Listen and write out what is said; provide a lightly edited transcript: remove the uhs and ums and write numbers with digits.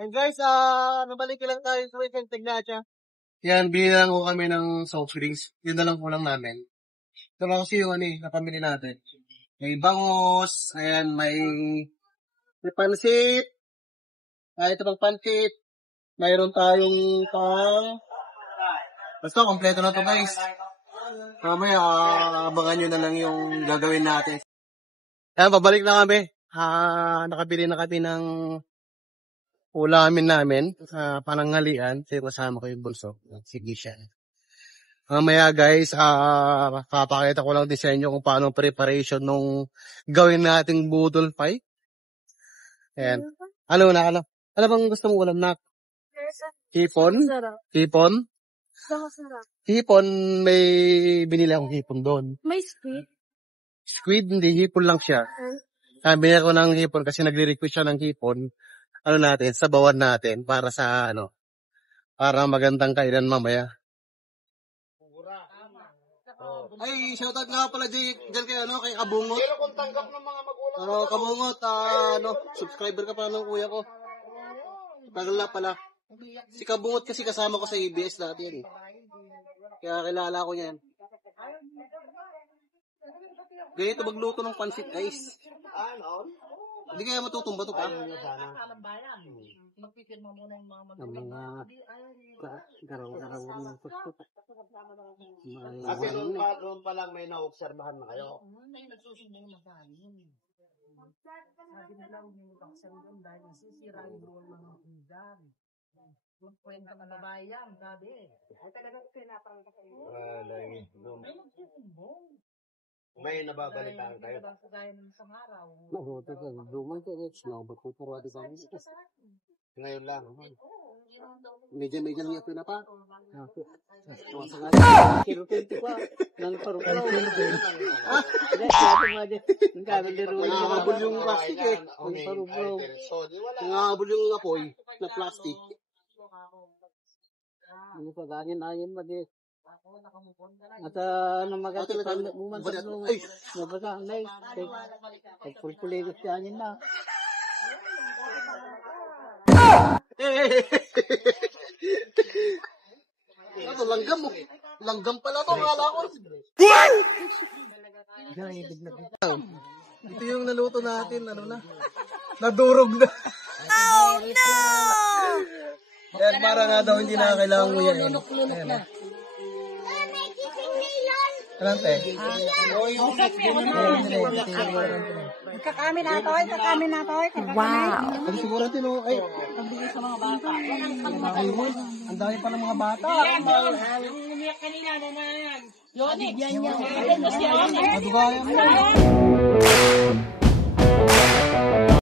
And guys, nabalik lang tayo sa Vicente Ignacia. Yan, binilang ko kami ng soft drinks. Yun na lang kulang namin. Ito lang kasi yung napamili natin. May bangos, ayan, may pansit. Ito pang pansit. Mayroon tayong basta, kompleto na to guys. Mamaya, abangan nyo na lang yung gagawin natin. Ayan, babalik na kami. Nakabili na kami ng ulamin namin sa pananghalian. Kasi kasama ko yung bulso. Sige siya. Mamaya guys, papakita ko lang disenyo kung paano preparation nung gawin nating budol pie. Ayan. Ano bang gusto mong ulam na? Hipon? Hipon? Hipon, may binili akong hipon doon. May squid? Squid, hindi. Hipon lang siya. Binili ko ng hipon kasi nagre-request siya ng hipon. Sabawan natin para sa para magandang kainan mamaya. Ay, shoutout nga pala dyan kay Kabungot. Pero kung tanggap ng mga magulang. Kabungot, subscriber ka pa ng kuya ko. Tagal na pala. Si Kabungot kasi kasama ko sa ABS dati yan. Kaya kilala ko yan. Ganito magluto ng pansit, guys. Hindi kaya matutumba to pa? Magpipirma muna yung mga garaw-garaw ng pusto. Kasi doon pa lang may naobserbahan na kayo. May nagsusunod ng masahin. Sabi na lang yung kaksan doon dahil nasisira yung buwan mga hindan. Yung kwenta ka na bayan, sabi. Ay talagang pinapang ka kayo. May nagsusumbong. May nababalitaan kayo. Gaya ng isang araw. Mabuti ka. Lumay ka. Ba't pupurwadi kami? Ngayon lang. Medyo lang yung pinapa. Kilo-kilo pa. Nang paru-paro. Nangahabol yung plastic eh. Ang paru-paro. Nangahabol yung apoy na plastic. Ano pa ganin-anin ba di? At magkatipan mo man sa mga nabasa na ay pulpuligos yan na. Ano, langgam mo? Langgam pala to, akala ko. Ito yung naluto natin, nadurog na. Oh no! Yan, para nga daw hindi na kailangan mo yan. Lunok-lunok na. Kalante. Kakami na to. Wow! Ang siguro tino, ay, Pambigay sa mga bata. ang dami pa ng mga bata. Umiyak kanina naman. Yoni, yan. Madugayan mo.